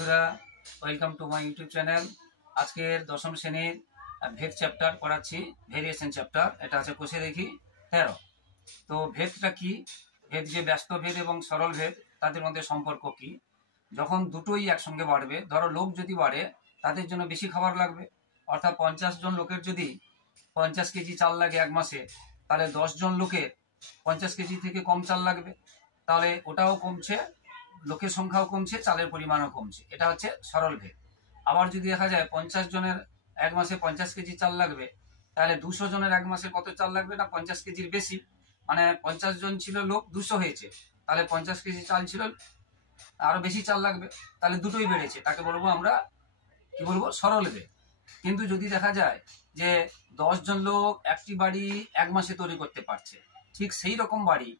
বন্ধুরা, welcome to my YouTube channel. আজকের দশম শ্রেণীর ভেদ চ্যাপ্টার পড়াচ্ছি, ভেরিয়েশন চ্যাপ্টার। এটা আছে কোষে দেখি 13। তো ভেদটা কি? ভেদ যে ব্যস্ত ভেদ এবং সরল ভেদ তাদের মধ্যে সম্পর্ক কি? যখন দুটোই একসঙ্গে বাড়বে, ধরো লোক যদি বাড়ে তাদের জন্য বেশি খাবার লাগবে, অর্থাৎ 50 জন লোকের যদি 50 কেজি চাল লাগে এক মাসে, তাহলে 10 জন লোকের 50 কেজি থেকে কম চাল লাগবে, তাহলে ওটাও কমছে, লোকের সংখ্যাও কমছে, চালের পরিমাণও কমছে। এটা হচ্ছে সরল ভেদ। আবার যদি দেখা যায় 50 জনের এক মাসে 50 কেজি চাল লাগবে, তাহলে 200 জনের এক মাসে কত চাল লাগবে না 50 কেজির বেশি, মানে 50 জন ছিল লোক, 200 হয়েছে, তাহলে 50 কেজি চাল ছিল, আরো বেশি চাল লাগবে, তাহলে দুটোই বেড়েছে। তাকে বলবো আমরা কি বলবো? সরল ভেদ। কিন্তু যদি দেখা যায় যে 10 জন লোক একটি বাড়ি এক মাসে তৈরি করতে পারছে, ঠিক সেই রকম বাড়ি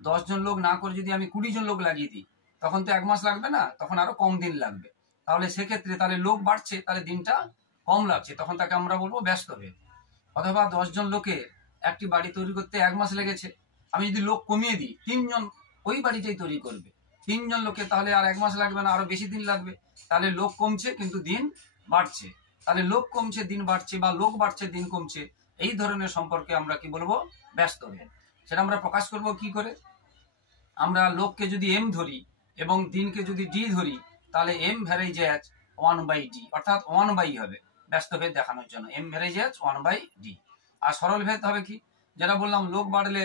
10 জন লোক না করে যদি আমি 20 জন লোক লাগিয়ে দিই, তখন তো এক মাস লাগবে না, তখন আরো কম দিন লাগবে। তাহলে সেক্ষেত্রে তাহলে লোক বাড়ছে, তাহলে দিনটা কম লাগছে, তখন তাকে আমরা বলবো ব্যস্ত ভেদ। অথবা 10 জন লোকে একটি বাড়ি তৈরি করতে এক মাস লেগেছে, আমি যদি লোক কমিয়ে দিই, 3 জন ওই বাড়িটাই তৈরি করবে, 3 জন লোকে, তাহলে আর এক মাস লাগবে না, আরো বেশি দিন লাগবে। তাহলে লোক কমছে কিন্তু দিন বাড়ছে, তাহলে লোক কমছে দিন বাড়ছে, বা লোক বাড়ছে দিন কমছে, এই ধরনের সম্পর্কে আমরা কি বলবো? ব্যস্ত ভেদ। সেটা আমরা প্রকাশ করব কি করে? আমরা লোককে যদি এম ধরি এবং দিনকে যদি ডি ধরি, তাহলে এম ভ্যারেজেস 1/d, অর্থাৎ 1/, হবে ব্যস্ত ভেদ দেখানোর জন্য। M ভ্যারেজেস 1/d। আর সরল ভেদ হবে কি? যেটা বললাম, লোক বাড়লে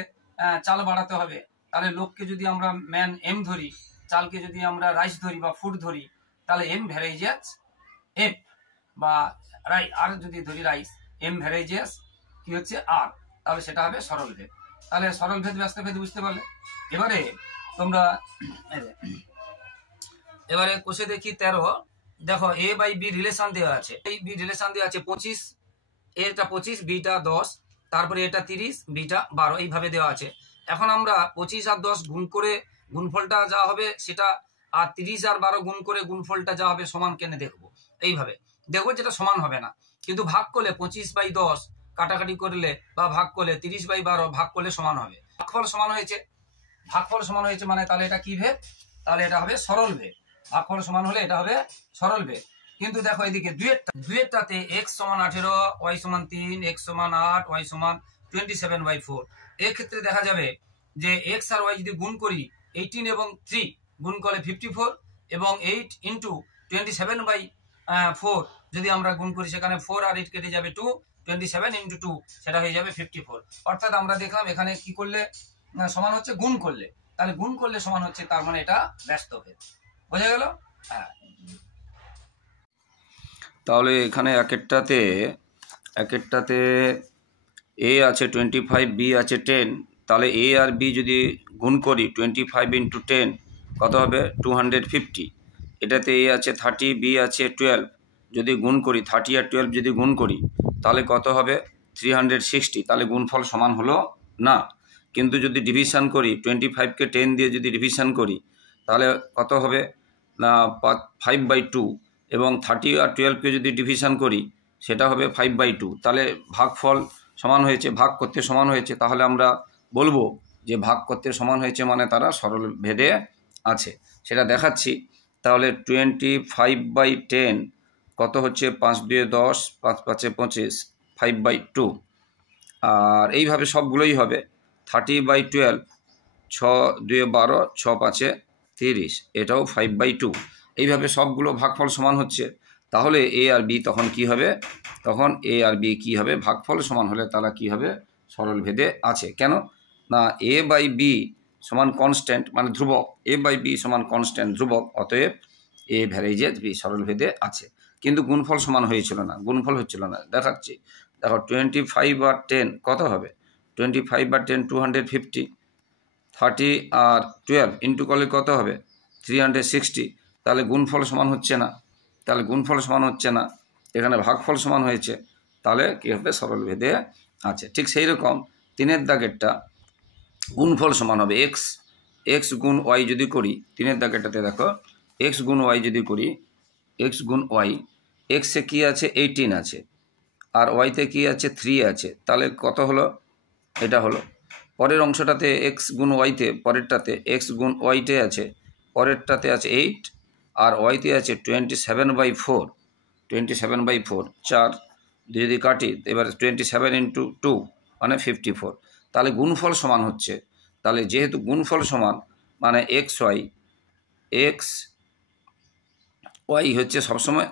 চাল বাড়াতে হবে, তাহলে লোককে যদি আমরা ম্যান এম ধরি, চালকে যদি আমরা রাইস ধরি বা ফুড ধরি, তাহলে এম ভ্যারেজেস এফ, বা আর যদি ধরি রাইস, এম ভ্যারেজেস কি হচ্ছে আর, তাহলে সেটা হবে সরল ভেদ। তাহলে সরল ভেদ ব্যস্ত ভেদ বুঝতে পারলে। এবারে তোমরা কোষে দেখি 13, দেখো a বাই বি রিলেশন দেওয়া আছে, এই বি রিলেশন দেওয়া আছে 25, এটা 25, বিটা 10, তারপরে এটা 30, বিটা 12, এইভাবে দেওয়া আছে। এখন আমরা 25 আর 10 গুণ করে গুণফলটা যা হবে সেটা, আর 30 আর 12 গুণ করে গুণফলটা যা হবে সমান কেন দেখবো। এইভাবে দেখবো, যেটা সমান হবে না, কিন্তু ভাগ করলে 25/10 কাটাকাটি করলে বা ভাগ করলে 30/12 ভাগ করলে সমান হবে। ভাগফল সমান হয়েছে, ভাগফল সমান হয়েছে মানে তাহলে এটা কি ভেদ? তাহলে এটা হবে সরল ভেদ। ভাগফল সমান হলে এটা হবে সরল ভেদ। কিন্তু দেখো এদিকে দুয়েরটাতে x সমান 18, y সমান 3, x সমান 8, y সমান 27/4। এক্ষেত্রে দেখা যাবে যে x আর y যদি গুণ করি, 18 এবং 3 গুণ করলে 54, এবং 8 ইন্টু 27/4 যদি আমরা গুণ করি, সেখানে 4 আর 8 কেটে যাবে 2, 27 ইন্টু 2 সেটা হয়ে যাবে 54। অর্থাৎ আমরা দেখলাম এখানে কি করলে সমান হচ্ছে, গুণ করলে, তাহলে গুণ করলে সমান হচ্ছে, তার মানে এটা ব্যস্ত ভেদ। বোঝা গেল? হ্যাঁ। তাহলে এখানে এক একটাতে এ আছে 25, বি আছে 10, তাহলে এ আর বি যদি গুণ করি 25 ইন্টু 10 কত হবে? 250। এটাতে এ আছে 30, বি আছে 12, যদি গুণ করি 30 আর 12 যদি গুণ করি তাহলে কত হবে? 360। তাহলে গুণফল সমান হলো না। কিন্তু যদি ডিভিশন করি, 25কে 10 দিয়ে যদি ডিভিশন করি তাহলে কত হবে না 5/2, এবং 30 আর 12কে যদি ডিভিশন করি সেটা হবে 5/2। তাহলে ভাগফল সমান হয়েছে, ভাগ করতে সমান হয়েছে, তাহলে আমরা বলবো যে ভাগ করতে সমান হয়েছে মানে তারা সরল ভেদে আছে। সেটা দেখাচ্ছি। তাহলে 25/10 কত হচ্ছে? 5 2 10, 5 5 25, 5/2। আর এইভাবে সবগুলোই হবে। 30/12, 6 2 12, 6 5 30, এটাও 5/2। এইভাবে সবগুলো ভাগফল সমান হচ্ছে। তাহলে এ আর বি তখন কি হবে? তখন এ আর বি কি হবে? ভাগফল সমান হলে তারা কি হবে? সরল ভেদে আছে। কেন না? এ বাই বি সমান কনস্ট্যান্ট, মানে ধ্রুবক। এ বাই বি সমান কনস্ট্যান্ট, ধ্রুবক, অতএব এ ভ্যারেজেস বি সরল ভেদে আছে। কিন্তু গুণফল সমান হয়েছিল না, গুণফল হচ্ছিল না। দেখাচ্ছি, দেখো 25 আর 10 কত হবে? 25 আর 10 250, 30 আর 12 ইন্টু করলে কত হবে? 360। তাহলে গুণফল সমান হচ্ছে না, তাহলে গুণফল সমান হচ্ছে না, এখানে ভাগফল সমান হয়েছে, তাহলে কী হবে? সরল ভেদে আছে। ঠিক সেই রকম 3-এর দাগেরটা গুণফল সমান হবে এক্স গুণ ওয়াই যদি করি, 3-এর দাগেরটাতে দেখো এক্স গুণ ওয়াই যদি করি, এক্স গুণ ওয়াই, এক্সে কী আছে? 18 আছে, আর ওয়াইতে কী আছে? 3 আছে, তাহলে কত হলো? এটা হলো। পরের অংশটাতে এক্স গুণ ওয়াইতে, পরেরটাতে এক্স গুণ ওয়াইতে আছে, পরেরটাতে আছে 8, আর ওয়াইতে আছে 27/4, 27/4, 4 যদি কাটি এবার 27 × 2 মানে 54। তাহলে গুণফল সমান হচ্ছে, তাহলে যেহেতু গুণফল সমান মানে এক্স ওয়াই হচ্ছে সবসময়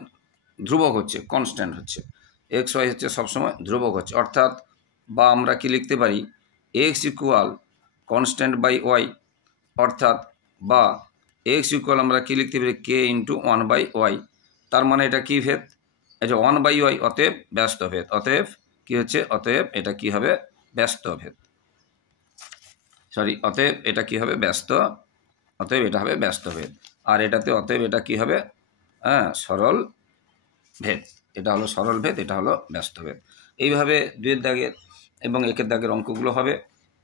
ধ্রুবক হচ্ছে, কনস্ট্যান্ট হচ্ছে, এক্স ওয়াই হচ্ছে সবসময় ধ্রুবক হচ্ছে, অর্থাৎ বা আমরা কি লিখতে পারি X equal constant by Y, অর্থাৎ বা এক্স ইকুয়াল আমরা কি লিখতে পারি কে × 1/y। তার মানে এটা কি ভেদ, এটা 1/y, অতএব ব্যস্ত ভেদ, অতএব কি হচ্ছে, অতএব এটা কি হবে ব্যস্ত ভেদ, অতএব এটা কি হবে ব্যস্ত, অতএব এটা হবে ব্যস্ত ভেদ। আর এটাতে অতএব এটা কি হবে, সরল ভেদ, এটা হলো সরল ভেদ, এটা হলো ব্যস্ত ভেদ। এইভাবে 2-এর দাগের এবং 1-এর দাগের অঙ্কগুলো হবে।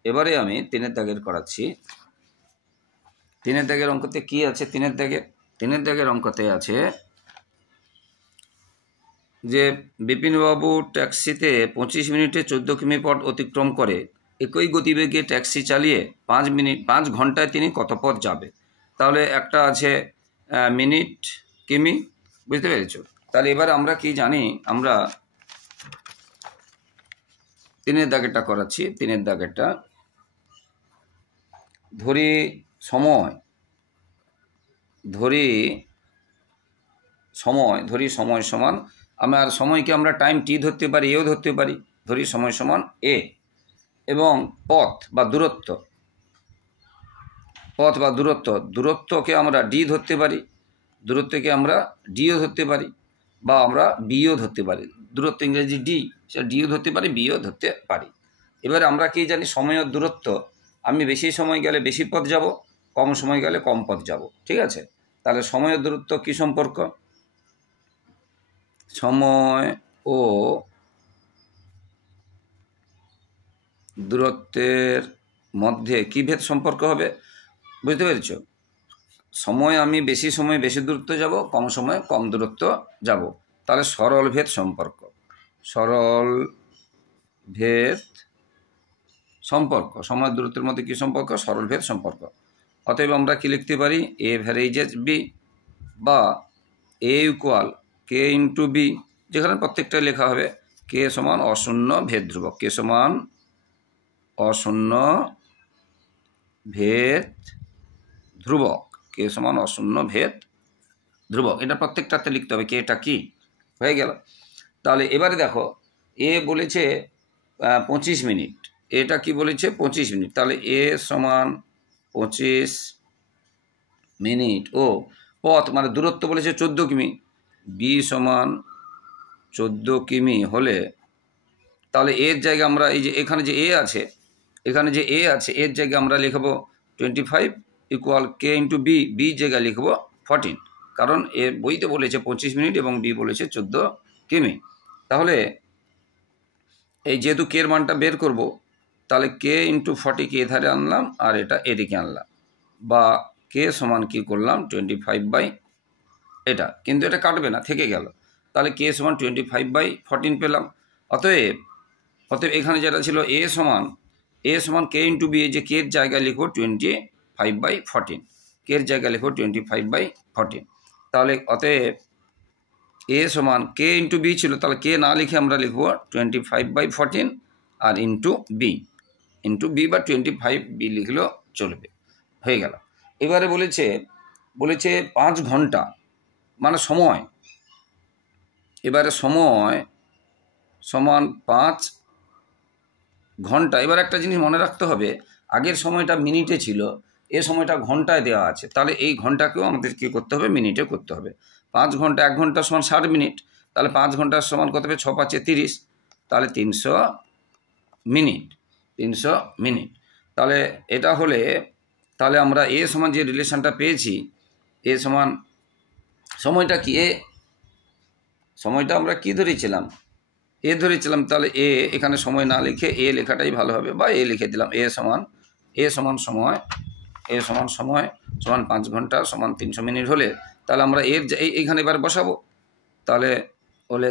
এবারে আমি 3-এর দাগের করাচ্ছি। 3-এর দাগের অঙ্কতে কি আছে, 3-এর দাগের অঙ্কতে আছে যে বিপিনবাবু ট্যাক্সিতে 25 মিনিটে 14 কিমি পথ অতিক্রম করে, একই গতিবেগে ট্যাক্সি চালিয়ে 5 ঘন্টায় তিনি কত পথ যাবে। তাহলে একটা আছে মিনিট কিমি, বুঝতে পেরেছ। তাহলে এবার আমরা কি জানি, আমরা 3-এর দাগেরটা করাচ্ছি। 3-এর দাগেরটা ধরি সময় সমান, আমার সময়কে আমরা টাইম টি ধরতে পারি, এও ধরতে পারি, ধরি সময় সমান এ, এবং পথ বা দূরত্বকে আমরা ডি ধরতে পারি, দূরত্বকে আমরা ডিও ধরতে পারি, বা আমরা বিও ধরতে পারি। দূরত্ব ইংরেজি ডি, সেটা ডিও ধরতে পারি, বিও ধরতে পারি। এবার আমরা কি জানি, সময়ের দূরত্ব, আমি বেশি সময় গেলে বেশি পথ যাব, কম সময় গেলে কম পথ যাব, ঠিক আছে। তাহলে সময়ের দূরত্ব কি সম্পর্ক, সময় ও দূরত্বের মধ্যে কি ভেদ সম্পর্ক হবে, বুঝতে পেরেছ। সময় আমি বেশি সময় বেশি দূরত্ব যাব, কম সময় কম দূরত্ব যাব, তাহলে সরল ভেদ সম্পর্ক, সময়ের দূরত্বের মধ্যে কি সম্পর্ক, সরল ভেদ সম্পর্ক। অতএব আমরা কি লিখতে পারি, এ ভ্যারেজেস বি, বা এ ইকুয়াল কে × বি, যেখানে প্রত্যেকটাই লেখা হবে কে সমান অশূন্য ভেদ ধ্রুবক, কে সমান অশূন্য ভেদ ধ্রুবক, কে সমান অশূন্য ভেদ ধ্রুবক। এটা প্রত্যেকটাতে লিখতে হবে, কে এটা কি হয়ে গেল। তাহলে এবারে দেখো, এ বলেছে 25 মিনিট, এটা কি বলেছে 25 মিনিট, তাহলে এ সমান 25 মিনিট ও পথ মানে দূরত্ব বলেছে 14 কিমি, বি সমান 14 কিমি হলে, তাহলে এর জায়গায় আমরা এই যে এখানে যে এ আছে, এর জায়গায় আমরা লিখব 25 ইকুয়াল কে × বি, বি জায়গায় লিখব 14, কারণ এ বইতে বলেছে 25 মিনিট এবং বি বলেছে 14 কিমি। তাহলে এই যেহেতু কে এর মানটা বের করব, তাহলে কে × 40 কে এধারে আনলাম আর এটা এদিকে আনলাম, বা কে সমান কি করলাম 25/, এটা কিন্তু এটা কাটবে না, থেকে গেল। তাহলে কে সমান 25/14 পেলাম। অতএব এখানে যেটা ছিল এ সমান কে × বি, যে কে এর জায়গায় লিখব 25/14, কে এর জায়গায় লিখব 25/14। তাহলে অতএব এ সমান কে × বি ছিল, তাহলে কে না লিখে আমরা লিখব 25/14 আর ইন্টু বি বা 25b লিখলেও চলবে, হয়ে গেল। এবারে বলেছে 5 ঘন্টা মানে সময়, এবারে সময় সমান 5 ঘন্টা। এবার একটা জিনিস মনে রাখতে হবে, আগের সময়টা মিনিটে ছিল, এ সময়টা ঘন্টায় দেওয়া আছে, তাহলে এই ঘন্টাকেও আমাদের কী করতে হবে, মিনিটে করতে হবে। 5 ঘন্টা, 1 ঘন্টা সমান 60 মিনিট, তাহলে 5 ঘন্টার সমান কত হবে, 6 × 5 = 30, তাহলে 300 মিনিট। তাহলে এটা হলে, তাহলে আমরা এ সমান যে রিলেশনটা পেয়েছি, এ সমান সময়টা কি, সময়টা আমরা কি ধরেছিলাম, এ ধরেছিলাম, তাহলে এখানে সময় না লিখে এ লেখাটাই ভালো হবে, বা এ লিখে দিলাম। এ সমান সময় সমান 5 ঘন্টা সমান 300 মিনিট হলে, তাহলে আমরা এইখানে এবার বসাবো, তাহলে হলে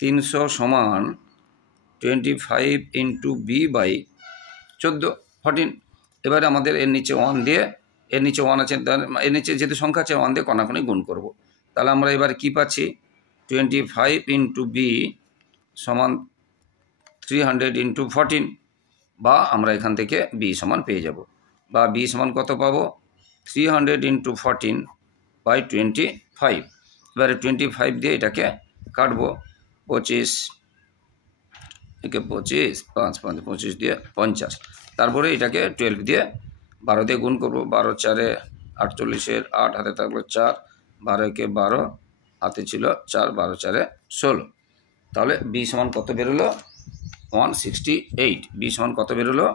300 সমান 25 × b/14। এবারে আমাদের এর নিচে 1 দিয়ে এর নিচে 1 আছে, এর নিচে যেহেতু সংখ্যা আছে 1 দিয়ে কণাকণি গুণ করব। তাহলে আমরা এবার কি পাচ্ছি, 25 ইন্টু বি সমান 300 ইন্টু 14, বা আমরা এখান থেকে বি সমান পেয়ে যাব, বা বি সমান কত পাবো, 300 ইন্টু 14 বাই 25। এবারে 25 দিয়ে এটাকে কাটবো, 25 একে 25, 5 5 25 দিয়ে 50, তারপরে এটাকে 12 দিয়ে 12 দিয়ে গুণ করবো, 12 4 48, 8 হাতে থাকলো 4, 12 একে 12, হাতে ছিল 4, 12 4 16। তাহলে বি সমান কত বেরোলো, 168। বি সমান কত বেরোলো,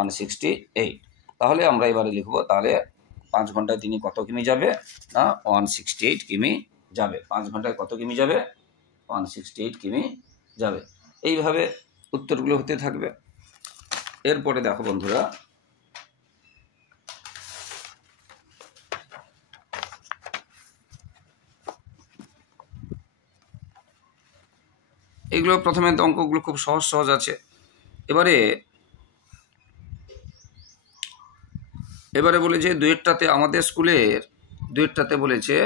168। তাহলে আমরা এবারে লিখবো, তাহলে 5 ঘন্টায় তিনি কত কিমি যাবে না, 168 কিমি যাবে। 5 ঘন্টায় কত কিমি যাবে, 168 কিমি যাবে। এইভাবে উত্তরগুলো হতে থাকবে। এরপরে দেখো বন্ধুরা, এগুলো প্রথমে অঙ্কগুলো খুব সহজ সহজ আছে। এবারে বলেছে দুয়েরটাতে বলেছে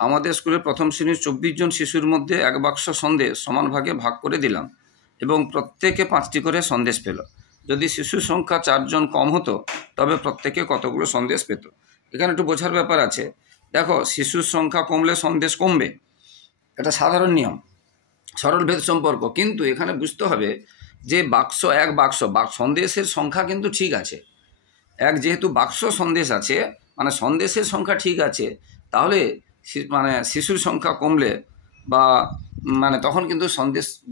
আমাদের স্কুলের প্রথম শ্রেণীর 24 জন শিশুর মধ্যে 1 বাক্স সন্দেশ সমান ভাগে ভাগ করে দিলাম এবং প্রত্যেকে 5টি করে সন্দেশ পেল। যদি শিশুর সংখ্যা 4 জন কম হতো তবে প্রত্যেকে কতগুলো সন্দেশ পেত। এখানে একটু বোঝার ব্যাপার আছে। দেখো, শিশুর সংখ্যা কমলে সন্দেশ কমবে, এটা সাধারণ নিয়ম, সরল ভেদ সম্পর্ক। কিন্তু এখানে বুঝতে হবে যে এক বাক্স সন্দেশের সংখ্যা কিন্তু ঠিক আছে, যেহেতু বাক্স সন্দেশ আছে মানে সন্দেশের সংখ্যা ঠিক আছে, তাহলে মানে শিশুর সংখ্যা কমলে বা মানে তখন কিন্তু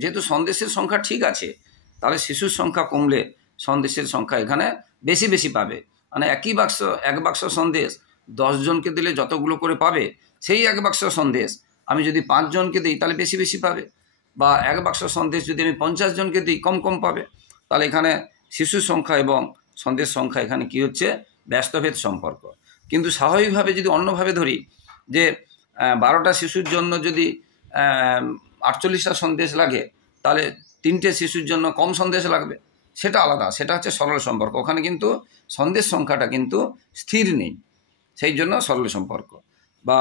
যেহেতু সন্দেশের সংখ্যা ঠিক আছে, তাহলে শিশুর সংখ্যা কমলে সন্দেশের সংখ্যা এখানে বেশি বেশি পাবে। মানে এক বাক্স সন্দেশ 10 জনকে দিলে যতগুলো করে পাবে, সেই 1 বাক্স সন্দেশ আমি যদি 5 জনকে দিই তাহলে বেশি বেশি পাবে, বা 1 বাক্স সন্দেশ যদি আমি 50 জনকে দিই কম কম পাবে। তাহলে এখানে শিশুর সংখ্যা এবং সন্দেশ সংখ্যা এখানে কি হচ্ছে, ব্যস্তভেদ সম্পর্ক। কিন্তু স্বাভাবিকভাবে যদি অন্যভাবে ধরি যে 12টা শিশুর জন্য যদি 48টা সন্দেশ লাগে, তাহলে 3টে শিশুর জন্য কম সন্দেশ লাগবে, সেটা আলাদা, সেটা হচ্ছে সরল সম্পর্ক। ওখানে কিন্তু সন্দেশ সংখ্যাটা কিন্তু স্থির নেই, সেই জন্য সরল সম্পর্ক। বা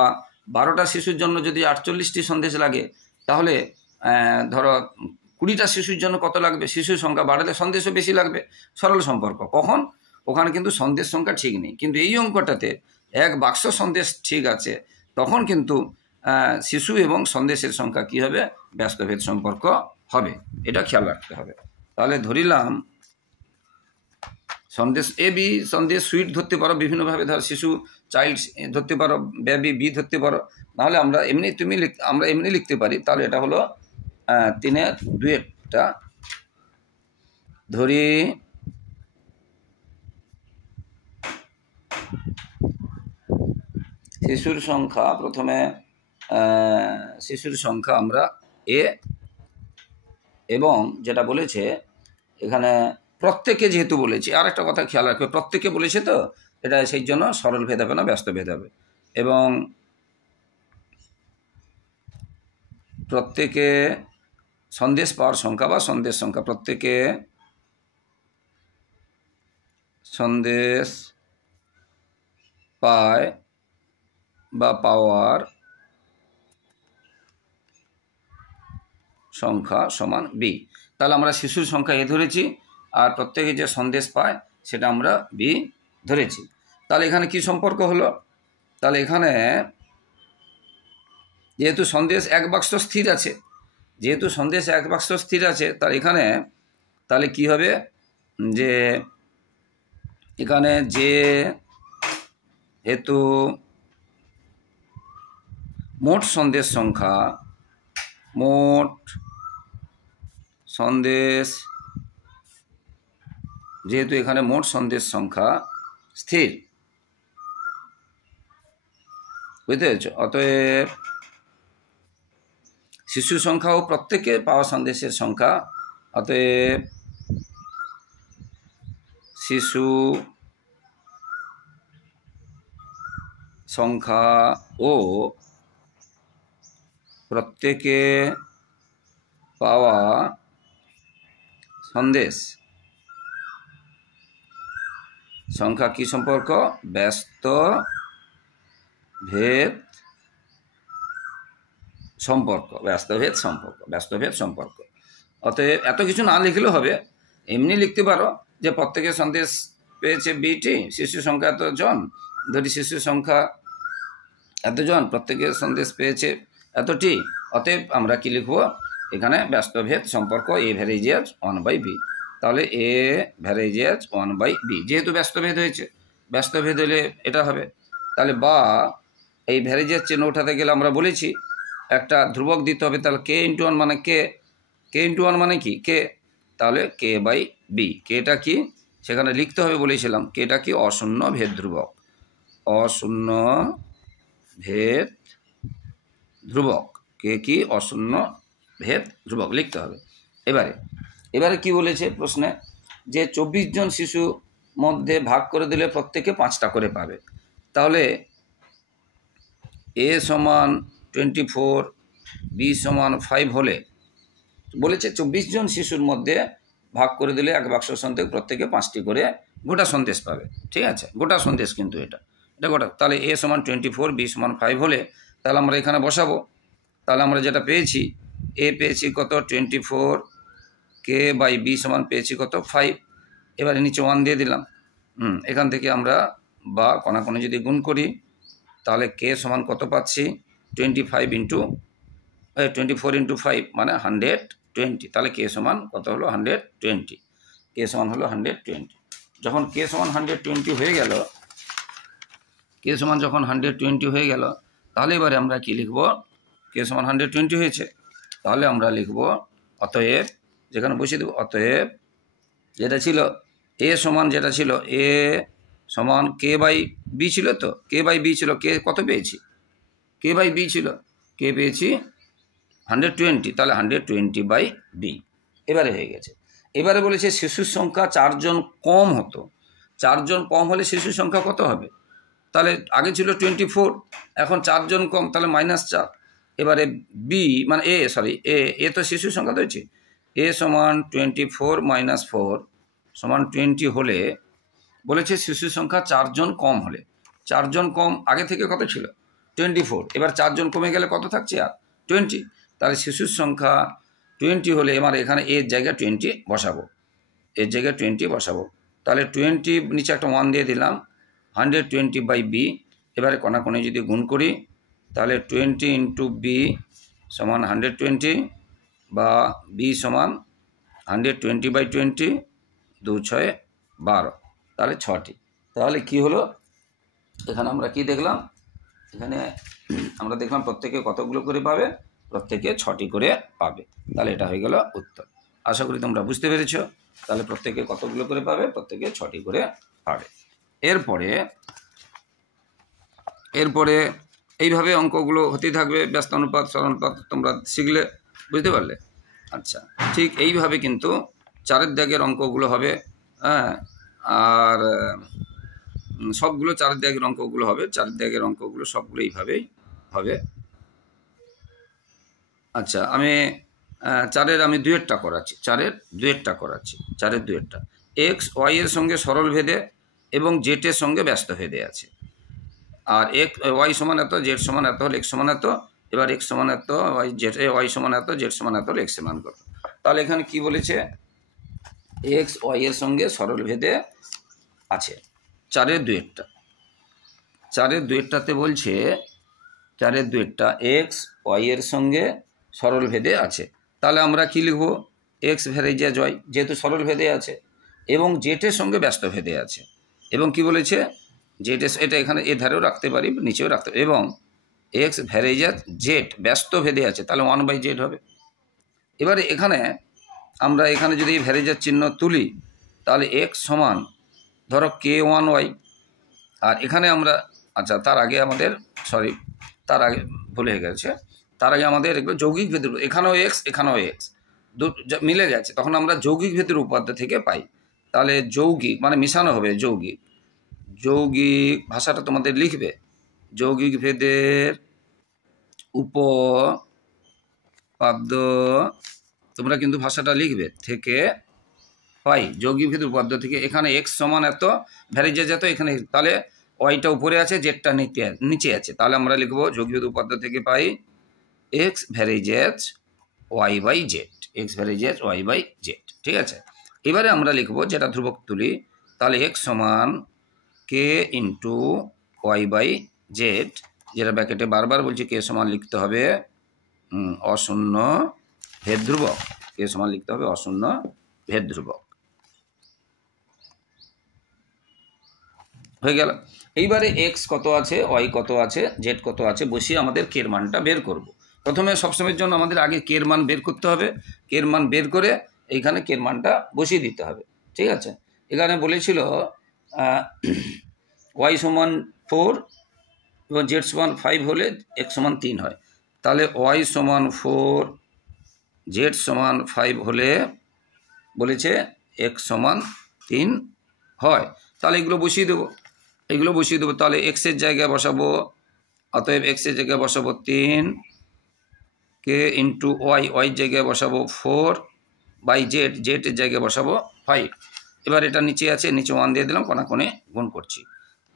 12টা শিশুর জন্য যদি 48টি সন্দেশ লাগে, তাহলে ধরো 20টা শিশুর জন্য কত লাগবে, শিশুর সংখ্যা বাড়ালে সন্দেশও বেশি লাগবে, সরল সম্পর্ক। কখন, ওখানে কিন্তু সন্দেশ সংখ্যা ঠিক নেই। কিন্তু এই অঙ্কটাতে 1 বাক্স সন্দেশ ঠিক আছে, তখন কিন্তু শিশু এবং সন্দেশের সংখ্যা কি হবে, ব্যস্তভেদ সম্পর্ক হবে, এটা খেয়াল রাখতে হবে। তাহলে ধরিলাম সন্দেশ বি, সন্দেশ সুইট ধরতে পারো বিভিন্নভাবে, ধর শিশু চাইল্ড ধরতে পারো, বেবি বি ধরতে পারো, নাহলে আমরা এমনি লিখতে পারি। তাহলে এটা হলো 3-2টা ধরি শিশুর সংখ্যা, প্রথমে শিশুর সংখ্যা আমরা এ, এবং যেটা বলেছে এখানে প্রত্যেকে যেহেতু বলেছি, আর একটা কথা খেয়াল রাখবে, প্রত্যেকে বলেছে তো, এটা সেই জন্য সরল ভেদ হবে না, ব্যস্ত ভেদ হবে। এবং প্রত্যেকে সন্দেশ পাওয়ার সংখ্যা বা সন্দেশ সংখ্যা, প্রত্যেকে সন্দেশ পায় বা পাওয়ার সংখ্যা সমান বি। তাহলে আমরা শিশুর সংখ্যা এ ধরেছি, আর প্রত্যেকে যে সন্দেশ পায় সেটা আমরা বি ধরেছি। তাহলে এখানে কি সম্পর্ক হলো, তাহলে এখানে যেহেতু সন্দেশ 1 বাক্স স্থির আছে, তার এখানে তাহলে কি হবে, যে এখানে যে হেতু মোট সন্দেশ যেহেতু এখানে মোট সন্দেশ সংখ্যা স্থির, বুঝতে পেরেছ, অতএব শিশু সংখ্যা ও প্রত্যেকে পাওয়া সন্দেশের সংখ্যা, অতএব শিশু সংখ্যা ও প্রত্যেকে পাওয়া সন্দেশ সংখ্যা কি সম্পর্ক? ব্যস্ত ভেদ সম্পর্ক, ব্যস্তভেদ সম্পর্ক, ব্যস্তভেদ সম্পর্ক। অতএব এত কিছু না লিখলেও হবে, এমনি লিখতে পারো যে প্রত্যেকের সন্দেশ পেয়েছে বিটি, শিশু সংখ্যা এতজন, ধরি শিশু সংখ্যা এতজন, প্রত্যেকের সন্দেশ পেয়েছে এতটি। অতএব আমরা কি লিখব? এখানে ব্যস্তভেদ সম্পর্ক এ ভ্যারেজেস 1/b। তাহলে এ ভ্যারেজেস 1/b, যেহেতু ব্যস্তভেদ হয়েছে, ব্যস্তভেদ হলে এটা হবে। তাহলে বা এই ভ্যারেজেস চিহ্ন ওঠাতে গেলে আমরা বলেছি একটা ধ্রুবক দিতে হবে। তাহলে কে ইন্টু 1 মানে কে, কে ইন্টু 1 মানে কি? কে। তাহলে k/b, কেটা কি সেখানে লিখতে হবে বলেছিলাম। কেটা কি? অশূন্য ভেদ ধ্রুবক, অশূন্য ভেদ ধ্রুবক। কে কি? অশূন্য ভেদ ধ্রুবক লিখতে হবে। এবারে কি বলেছে প্রশ্নে? যে 24 জন শিশু মধ্যে ভাগ করে দিলে প্রত্যেকে 5টা করে পাবে। তাহলে a সমান 24, b সমান 5 হলে বলেছে 24 জন শিশুর মধ্যে ভাগ করে দিলে এক বাক্স সন্দেশ প্রত্যেকে 5টি করে গোটা সন্দেশ পাবে। ঠিক আছে, গোটা সন্দেশ কিন্তু এটা গোটা। তাহলে a সমান 24, b সমান 5 হলে তাহলে আমরা এখানে বসাবো। তাহলে আমরা যেটা পেয়েছি, a পেয়েছি কত? 24, k/b সমান পেয়েছি কত? 5। এবারে নিচে 1 দিয়ে দিলাম। এখান থেকে আমরা বা কোণে যদি গুণ করি তাহলে k সমান কত পাচ্ছি? 24 ইন্টু 5 মানে 120। তাহলে k সমান কত হলো? 120। k সমান হলো 120। যখন k সমান 120 হয়ে গেল, k সমান যখন 120 হয়ে গেল, তাহলে এবারে আমরা কি লিখব? k সমান 120 হয়েছে, তাহলে আমরা লিখব অতএব, যেখানে বসিয়ে দেব অতএব যেটা ছিল a সমান, যেটা ছিল a সমান k/b ছিল, তো k/b ছিল, k কত পেয়েছি? k/b ছিল, k পেয়েছি 120, তাহলে 120/b। এবারে হয়ে গেছে। এবারে বলেছে শিশুর সংখ্যা 4 জন কম হতো। 4 জন কম হলে শিশুর সংখ্যা কত হবে? তাহলে আগে ছিল 24, এখন 4 জন কম, তাহলে -4। এবারে বি মানে এ তো শিশুর সংখ্যা রয়েছে, এ সমান 24 - 4 সমান 20 হলে বলেছে শিশুর সংখ্যা 4 জন কম হলে। 4 জন কম আগে থেকে কত ছিল? 24। এবার 4 জন কমে গেলে কত থাকছে? আর 20। তাহলে শিশুর সংখ্যা 20 হলে এবার এখানে এর জায়গায় 20 বসাবো, এর জায়গায় 20 বসাবো। তাহলে 20 নিচে একটা 1 দিয়ে দিলাম, 120/b। এবারে কোণে যদি গুণ করি তাহলে 20 ইন্টু বি সমান 120 বা বি সমান 120/20, 2 6 12, তাহলে 6টি। তাহলে কি হলো? এখানে আমরা কি দেখলাম? এখানে আমরা দেখলাম প্রত্যেকে কতগুলো করে পাবে? প্রত্যেকে 6টি করে পাবে। তাহলে এটা হয়ে গেল উত্তর। আশা করি তোমরা বুঝতে পেরেছ। তাহলে প্রত্যেকে কতগুলো করে পাবে? প্রত্যেকে 6টি করে পাবে। এরপরে এইভাবে অঙ্কগুলো হতেই থাকবে। ব্যস্তানুপাত, সরলানুপাত তোমরা শিখলে, বুঝতে পারলে? আচ্ছা, ঠিক এইভাবে কিন্তু 4-এর দাগের অঙ্কগুলো হবে। হ্যাঁ, আর সবগুলো 4-এর দাগের অঙ্কগুলো হবে। 4-এর দাগের অঙ্কগুলো সবগুলো এইভাবেই হবে। আচ্ছা, আমি 4-এর আমি 2-এরটা করাচ্ছি। 4-এর 2-এরটা করাচ্ছি। 4-এর 2-এরটা x y এর সঙ্গে সরল ভেদে এবং z এর সঙ্গে ব্যস্ত ভেদে আছে। আর y সমান এত, z সমান এত হলে x সমান এত। এবার x সমান এত, y সমান এত, z সমান এত হলে x সমান কত। তাহলে এখানে কি বলেছে? x y এর সঙ্গে সরল ভেদে আছে। 4-এর 2-এরটা, 4-এর 2-এরটাতে বলছে, 4-এর 2-এরটা x y এর সঙ্গে সরল ভেদে আছে। তাহলে আমরা কি লিখব? x ভ্যারেজেস y, যেহেতু সরল ভেদে আছে, এবং z এর সঙ্গে ব্যস্ত ভেদে আছে। এবং কি বলেছে? z এটা এখানে এ ধারেও রাখতে পারি, নিচেও রাখতে পারি। এবং x ভ্যারেজেস z ব্যস্ত ভেদে আছে, তাহলে 1/z হবে। এবারে এখানে আমরা এখানে যদি ভ্যারেজেস চিহ্ন তুলি তাহলে x সমান ধরো k1y। আর এখানে আমরা, আচ্ছা তার আগে আমাদের, তার আগে ভুল হয়ে গেছে, তার আগে আমাদের এগুলো যৌগিক ভেদের, এখানেও এক্স এখানেও এক্স মিলে গেছে, তখন আমরা যৌগিক ভেদের উপাদ্য থেকে পাই। তাহলে যৌগিক মানে মেশানো হবে। যৌগিক, যৌগিক ভাষাটা তোমাদের লিখবে, যৌগিক ভেদের উপপাদ্য তোমরা কিন্তু ভাষাটা লিখবে, থেকে পাই যৌগিক ভিত্তিক উপপাদ্য থেকে এখানে এক্স সমান এত ভ্যারিজেজ এত এখানে, তাহলে ওয়াইটা উপরে আছে জেডটা নিচে আছে, তাহলে আমরা লিখবো যৌগিক ভিত্তিক উপপাদ্য থেকে পাই X varies as Y by Z, X varies as Y by Z. ঠিক আছে, এবারে আমরা লিখবো যেটা ধ্রুবক তুলি, তাহলে এক্স সমান কে ইন্টু ওয়াই বাই জেড, যেটা ব্র্যাকেটে বারবার বলছি কে সমান লিখতে হবে অশূন্য ভেদ ধ্রুবক, কে সমান লিখতে হবে অশূন্য ভেদ ধ্রুবক। হয়ে গেল। এইবারে এক্স কত আছে, ওয়াই কত আছে, জেড কত আছে বসিয়ে আমাদের কে এর মানটা বের করব। প্রথমে সবসময়ের জন্য আমাদের আগে কে এর মান বের করতে হবে, কে এর মান বের করে এইখানে কে এর মানটা বসিয়ে দিতে হবে। ঠিক আছে, এখানে বলেছিল ওয়াই সমান 4 এবং জেড সমান 5 হলে এক্স সমান 3 হয়, তাহলে ওয়াই সমান 4 জেড সমান 5 হলে বলেছে এক্স সমান 3 হয়, তাহলে এগুলো বসিয়ে দেবো, এগুলো বসিয়ে দেবো। তাহলে এক্সের জায়গায় বসাবো, অতএব এক্সের জায়গায় বসাবো 3 কে ইন্টু ওয়াই, ওয়াইয়ের জায়গায় বসাবো 4 বাই জেড, জেডের জায়গায় বসাবো 5। এবার এটা নিচে আছে, নিচে 1 দিয়ে দিলাম, কোণে গুণ করছি,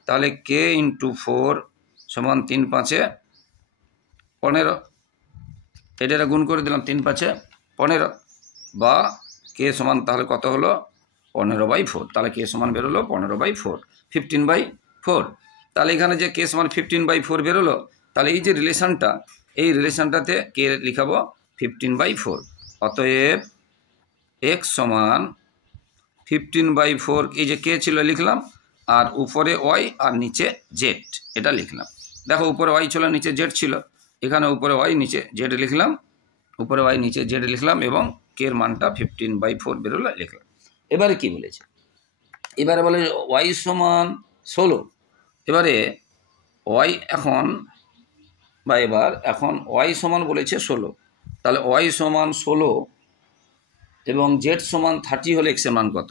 তাহলে কে ইন্টু 4 সমান 3 5 15, এটা গুণ করে দিলাম 3 5 15, বা কে সমান তাহলে কত হলো 15/4, তাহলে কে সমান বেরোলো 15/4, 15/4। তাহলে এখানে যে কে সমান 15/4 বেরোলো, তাহলে এই যে রিলেশনটা, এই রিলেশনটাতে কে লিখাবো 15/4, অতএব এক্স সমান 15/4, এই যে কে ছিল লিখলাম, আর উপরে ওয়াই আর নিচে জেড এটা লিখলাম। দেখো উপরে ওয়াই ছিল নিচে জেড ছিল, এখানে উপরে ওয়াই নিচে জেড লিখলাম, উপরে ওয়াই নিচে জেড লিখলাম এবং কে এর মানটা 15/4 বেরোলো লিখলাম। এবারে কি বলেছে, এবারে বলে ওয়াই সমান 16, এবারে ওয়াই এখন বা এবার এখন ওয়াই সমান বলেছে 16, তাহলে ওয়াই সমান 16 এবং জেড সমান 30 হলে এক্সের মান কত,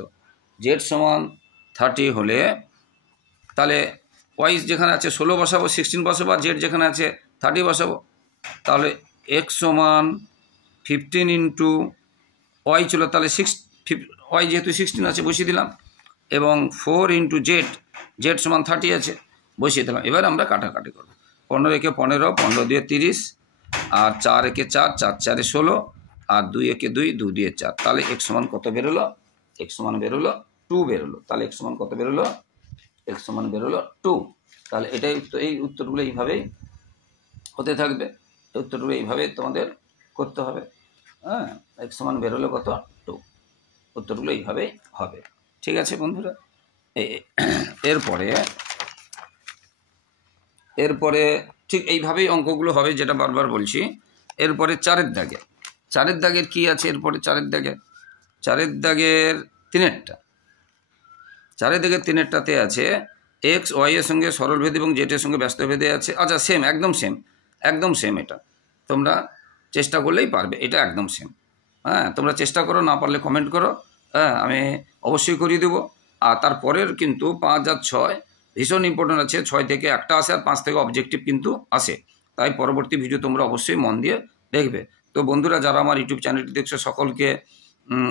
জেড সমান 30 হলে তাহলে ওয়াই যেখানে আছে 16 বসাবো, 16 বসাবো, আর জেড যেখানে আছে 30 বসাবো, তাহলে এক্স সমান 15 ইন্টু ওয়াই ছিল, তাহলে ওয়াই যেহেতু 16 আছে বসিয়ে দিলাম, এবং 4 ইন্টু জেড, জেড সমান 30 আছে বসিয়ে দিলাম। এবার আমরা কাটাকাটি করবো, 15 একে 15, 15 দিয়ে 30, আর 4 একে 4, 4 4 16, আর 2 একে 2, 2 দিয়ে 4, তাহলে এক্স সমান কত বেরোলো, এক্স সমান বেরোলো 2 বেরোলো। তাহলে এক্স সমান কত বেরোলো, এক্স সমান বেরোলো 2। তাহলে এটাই উত্তর, এই উত্তরগুলো এইভাবেই হতে থাকবে, এই উত্তরগুলো এইভাবে তোমাদের করতে হবে। হ্যাঁ, এক্স সমান বেরোলো কত 2, উত্তরগুলো এইভাবেই হবে। ঠিক আছে বন্ধুরা, এরপরে ঠিক এইভাবেই অঙ্কগুলো হবে যেটা বারবার বলছি। এরপরে 4 দাগের কি আছে, এরপরে 4 দাগের 3টাতে আছে এক্স ওয়াই এর সঙ্গে সরলভেদ এবং জেটের সঙ্গে ব্যস্তভেদে আছে। আচ্ছা সেম, একদম সেম, এটা তোমরা চেষ্টা করলেই পারবে, এটা একদম সেম। হ্যাঁ, তোমরা চেষ্টা করো, না পারলে কমেন্ট করো, হ্যাঁ আমি অবশ্যই করিয়ে দেবো। আর তারপরের কিন্তু 5 আর 6 ভীষণ ইম্পর্টেন্ট আছে, 6 থেকে একটা আসে আর 5 থেকে অবজেক্টিভ কিন্তু আসে, তাই পরবর্তী ভিডিও তোমরা অবশ্যই মন দিয়ে দেখবে। তো বন্ধুরা, যারা আমার ইউটিউব চ্যানেলটি দেখছো সকলকে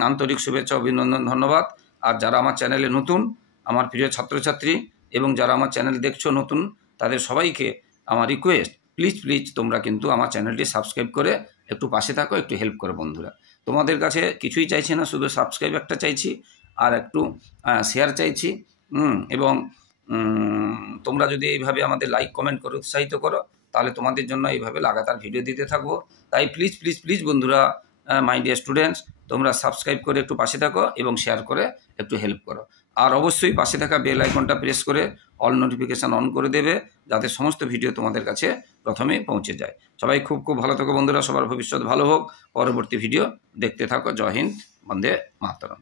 আন্তরিক শুভেচ্ছা অভিনন্দন ধন্যবাদ। আর যারা আমার চ্যানেলে নতুন, আমার প্রিয় ছাত্রছাত্রী এবং যারা আমার চ্যানেল দেখছো নতুন, তাদের সবাইকে আমার রিকোয়েস্ট, প্লিজ তোমরা কিন্তু আমার চ্যানেলটি সাবস্ক্রাইব করে একটু পাশে থাকো, একটু হেল্প করো বন্ধুরা। তোমাদের কাছে কিছুই চাইছি না, শুধু সাবস্ক্রাইব একটা চাইছি আর একটু শেয়ার চাইছি। এবং তোমরা যদি এইভাবে আমাদের লাইক কমেন্ট করে উৎসাহিত করো, তাহলে তোমাদের জন্য এইভাবে লাগাতার ভিডিও দিতে থাকবো। তাই প্লিজ বন্ধুরা, মাই ডিয়ার স্টুডেন্টস, তোমরা সাবস্ক্রাইব করে একটু পাশে থাকো এবং শেয়ার করে একটু হেল্প করো। আর অবশ্যই পাশে থাকা বেল আইকনটা প্রেস করে অল নোটিফিকেশান অন করে দেবে, যাতে সমস্ত ভিডিও তোমাদের কাছে প্রথমে পৌঁছে যায়। সবাই খুব ভালো থাকো বন্ধুরা, সবার ভবিষ্যৎ ভালো হোক। পরবর্তী ভিডিও দেখতে থাকো। জয় হিন্দ, বন্দে মাতরম।